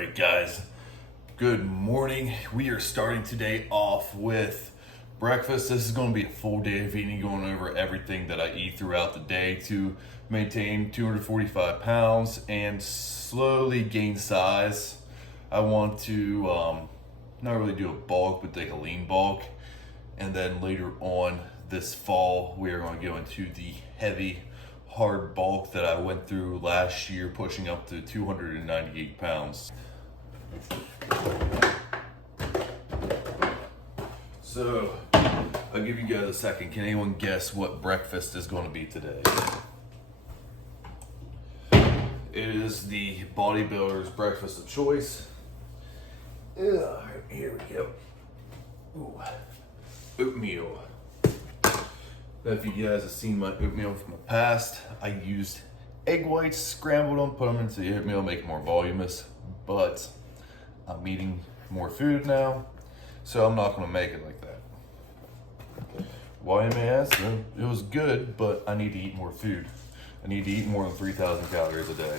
Alright guys, good morning. We are starting today off with breakfast. This is going to be a full day of eating, going over everything that I eat throughout the day to maintain 245 pounds and slowly gain size. I want to not really do a bulk, but take a lean bulk. And then later on this fall, we are going to go into the heavy hard bulk that I went through last year, pushing up to 298 pounds. So I'll give you guys a second. Can anyone guess what breakfast is going to be today? It is the bodybuilder's breakfast of choice. Here we go. Ooh. Oatmeal. Now, if you guys have seen my oatmeal from the past, I used egg whites, scrambled them, put them into the oatmeal, make it more voluminous. But I'm eating more food now, so I'm not going to make it like that. Why, you may ask? It was good, but I need to eat more food. I need to eat more than 3,000 calories a day.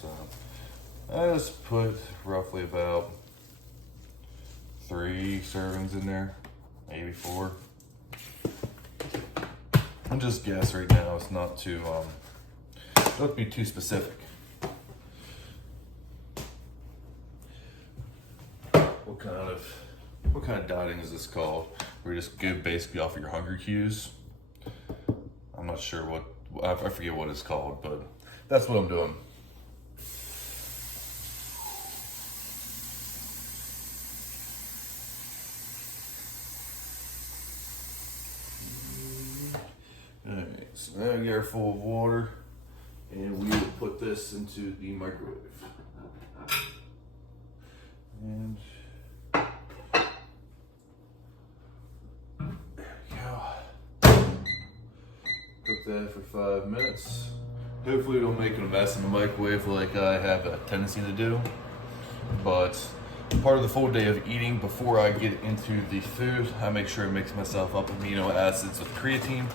So I just put roughly about 3 servings in there, maybe 4. I'm just guess right now. It's not too don't be too specific. What kind of dieting is this called? Where you just go basically off of your hunger cues. I'm not sure what I forget what it's called, but that's what I'm doing. Alright, so now we are full of water, and we will put this into the microwave. And there we go. Cook that for 5 minutes. Hopefully don't make a mess in the microwave like I have a tendency to do. But part of the full day of eating, before I get into the food, I make sure I mix myself up amino acids with creatine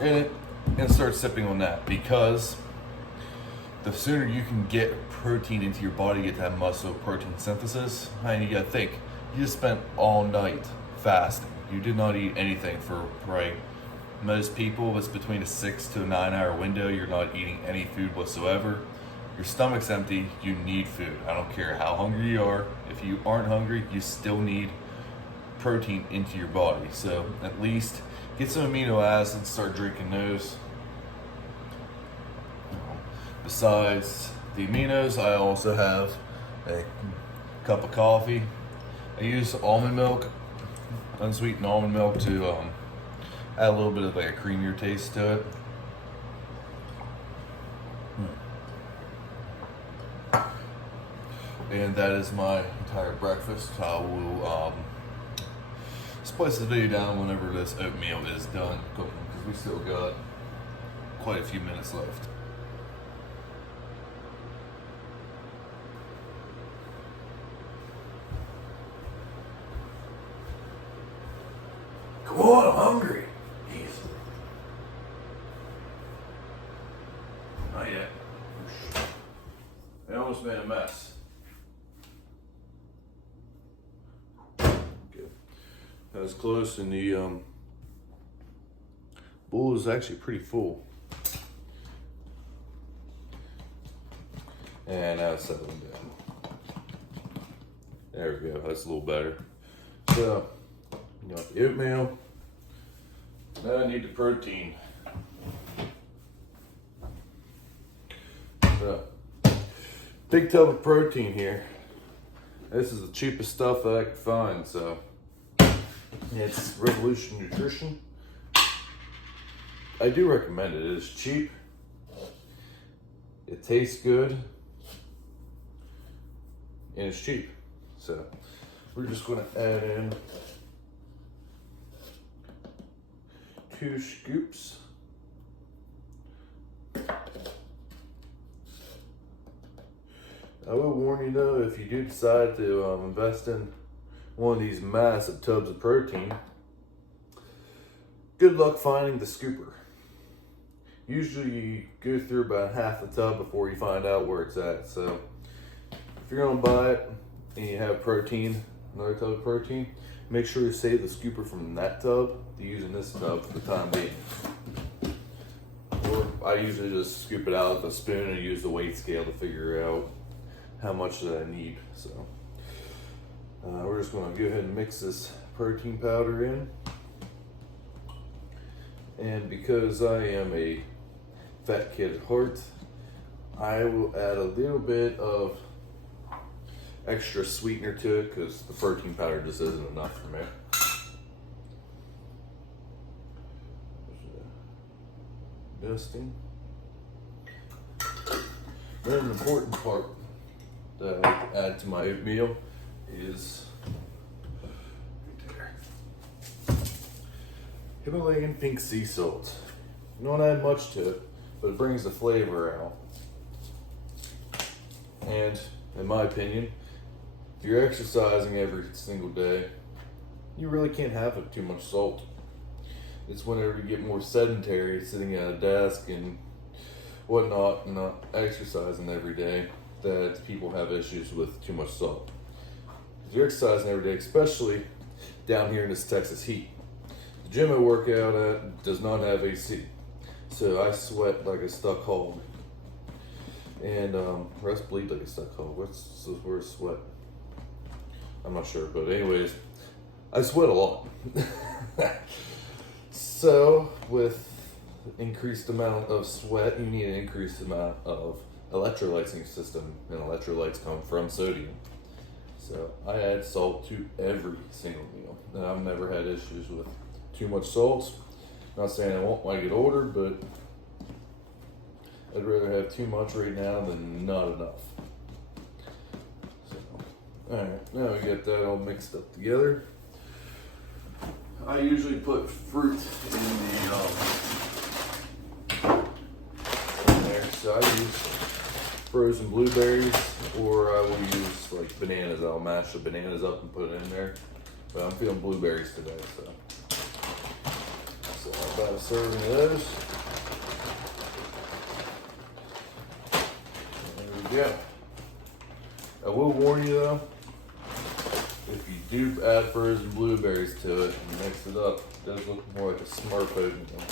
in it and start sipping on that, because the sooner you can get protein into your body, get that muscle protein synthesis. And you gotta think, you just spent all night fasting. You did not eat anything for probably most people. It's between a 6 to 9 hour window. You're not eating any food whatsoever. Your stomach's empty. You need food. I don't care how hungry you are. If you aren't hungry, you still need protein into your body. So at least get some amino acids, start drinking those. Besides the aminos, I also have a cup of coffee. I use almond milk, unsweetened almond milk, to add a little bit of like a creamier taste to it. And that is my entire breakfast. I will splice the video down whenever this oatmeal is done cooking, because we still got quite a few minutes left. Come on, I'm hungry. Jeez. Not yet. I almost made a mess. That was close, and the bowl is actually pretty full. And now it's settling down. There we go, that's a little better. So, you got the oatmeal. Now I need the protein. So, big tub of protein here. This is the cheapest stuff that I could find, so it's Revolution Nutrition. I do recommend it. It is cheap. It tastes good. And it's cheap. So we're just going to add in 2 scoops. I will warn you though, if you do decide to invest in one of these massive tubs of protein, good luck finding the scooper. Usually you go through about half the tub before you find out where it's at. So if you're gonna buy it and you have protein, another tub of protein, make sure you save the scooper from that tub to use in this tub for the time being. Or I usually just scoop it out with a spoon and use the weight scale to figure out how much that I need. So we're just gonna go ahead and mix this protein powder in. And because I am a fat kid at heart, I will add a little bit of extra sweetener to it because the protein powder just isn't enough for me. Dusting. Very important part that I like to add to my oatmeal is Himalayan pink sea salt. You don't add much to it, but it brings the flavor out. And in my opinion, if you're exercising every single day, you really can't have too much salt. It's whenever you get more sedentary, sitting at a desk and whatnot, and not exercising every day, that people have issues with too much salt. If you're exercising every day, especially down here in this Texas heat, the gym I work out at does not have AC, so I sweat like a stuck hog. And rest bleed like a stuck hog. What's the word sweat? I'm not sure, but anyways, I sweat a lot. So with increased amount of sweat, you need an increased amount of electrolytes in your system, and electrolytes come from sodium. So I add salt to every single meal, and I've never had issues with too much salt. Not saying I won't when I get older, but I'd rather have too much right now than not enough. So, alright, now we get that all mixed up together. I usually put fruit in there, so I use frozen blueberries, or I will use like bananas. I'll mash the bananas up and put it in there. But I'm feeling blueberries today, so about a serving of those. There we go. I will warn you though, if you do add frozen blueberries to it and mix it up, it does look more like a Smurf oatmeal.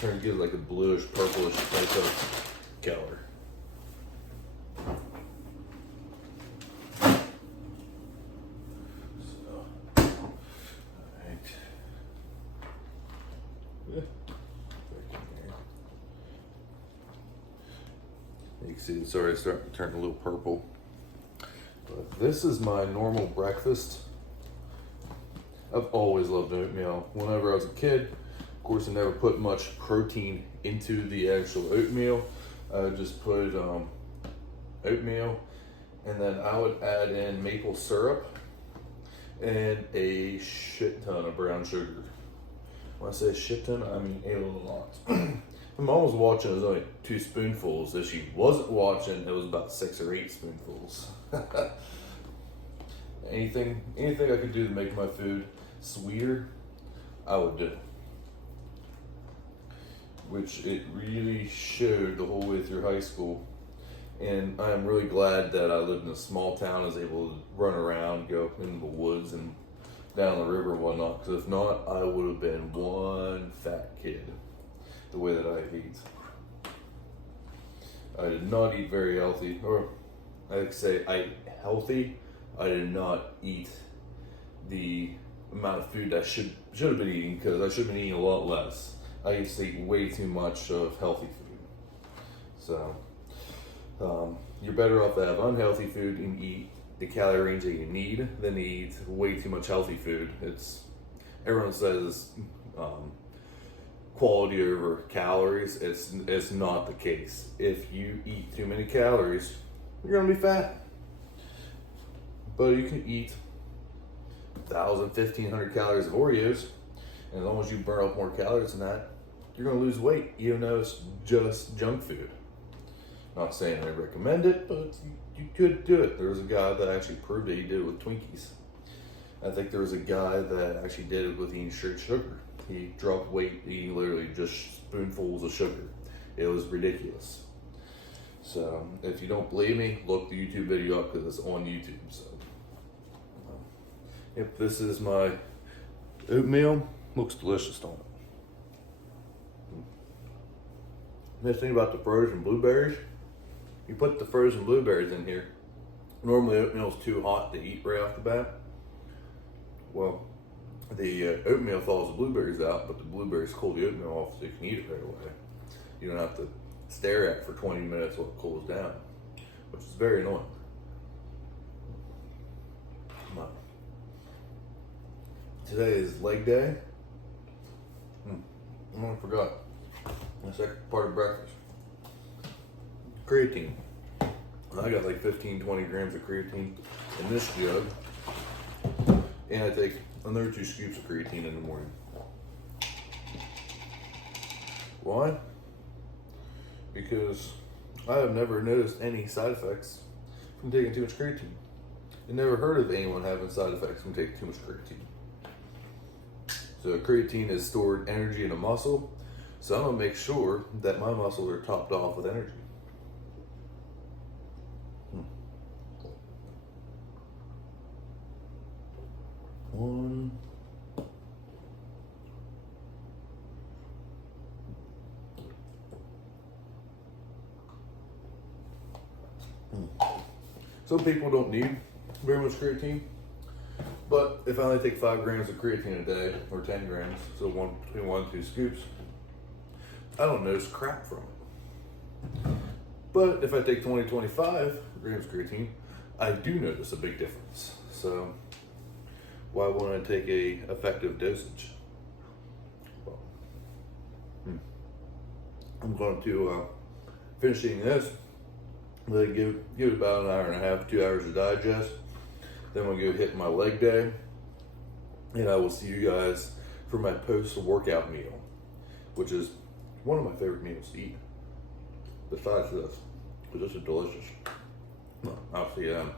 Trying to give it like a bluish, purplish type of color. You can see it's already starting to turn a little purple. But this is my normal breakfast. I've always loved oatmeal. Whenever I was a kid, of course, I never put much protein into the actual oatmeal. I would just put oatmeal, and then I would add in maple syrup and a shit ton of brown sugar. When I say shit ton, I mean a lot. My mom was watching, it was only 2 spoonfuls. If she wasn't watching, it was about 6 or 8 spoonfuls. Anything I could do to make my food sweeter, I would do. Which it really showed the whole way through high school. And I am really glad that I lived in a small town. I was able to run around, go into the woods and down the river and whatnot. Because if not, I would have been one fat kid. The way that I eat. I did not eat very healthy, or I'd say I ate healthy. I did not eat the amount of food I should have been eating, because I should have been eating a lot less. I used to eat way too much of healthy food. So you're better off to have unhealthy food and eat the calorie range that you need than to eat way too much healthy food. Everyone says quality over calories. It's not the case. If you eat too many calories, you're gonna be fat. But you can eat 1,000, 1,500 calories of Oreos, and as long as you burn up more calories than that, you're gonna lose weight, even though it's just junk food. Not saying I recommend it, but you could do it. There was a guy that actually proved that he did it with Twinkies. I think there was a guy that actually did it with eating straight sugar. He dropped weight eating literally just spoonfuls of sugar. It was ridiculous. So if you don't believe me, look the YouTube video up because it's on YouTube. So yep, this is my oatmeal. Looks delicious, don't it? Next thing about the frozen blueberries, you put the frozen blueberries in here. Normally oatmeal is too hot to eat right off the bat. Well, the oatmeal thaws the blueberries out, but the blueberries cool the oatmeal off so you can eat it right away. You don't have to stare at it for 20 minutes while it cools down, which is very annoying. Come on. Today is leg day. I forgot the second part of breakfast. Creatine. I got like 15-20 grams of creatine in this jug, and I take another 2 scoops of creatine in the morning. Why? Because I have never noticed any side effects from taking too much creatine. I never heard of anyone having side effects from taking too much creatine. So creatine is stored energy in a muscle, so I'm gonna make sure that my muscles are topped off with energy. One. Some people don't need very much creatine, but if I only take 5 grams of creatine a day, or 10 grams, so between 1 and 2 scoops, I don't notice crap from it. But if I take 20-25 grams of creatine, I do notice a big difference. So why wouldn't I take a effective dosage? Well, I'm going to finish eating this. Let it give it about an hour and a half, 2 hours to digest. Then we'll go hit my leg day, and I will see you guys for my post-workout meal, which is one of my favorite meals to eat. Besides this, because this is delicious. I'll see you then.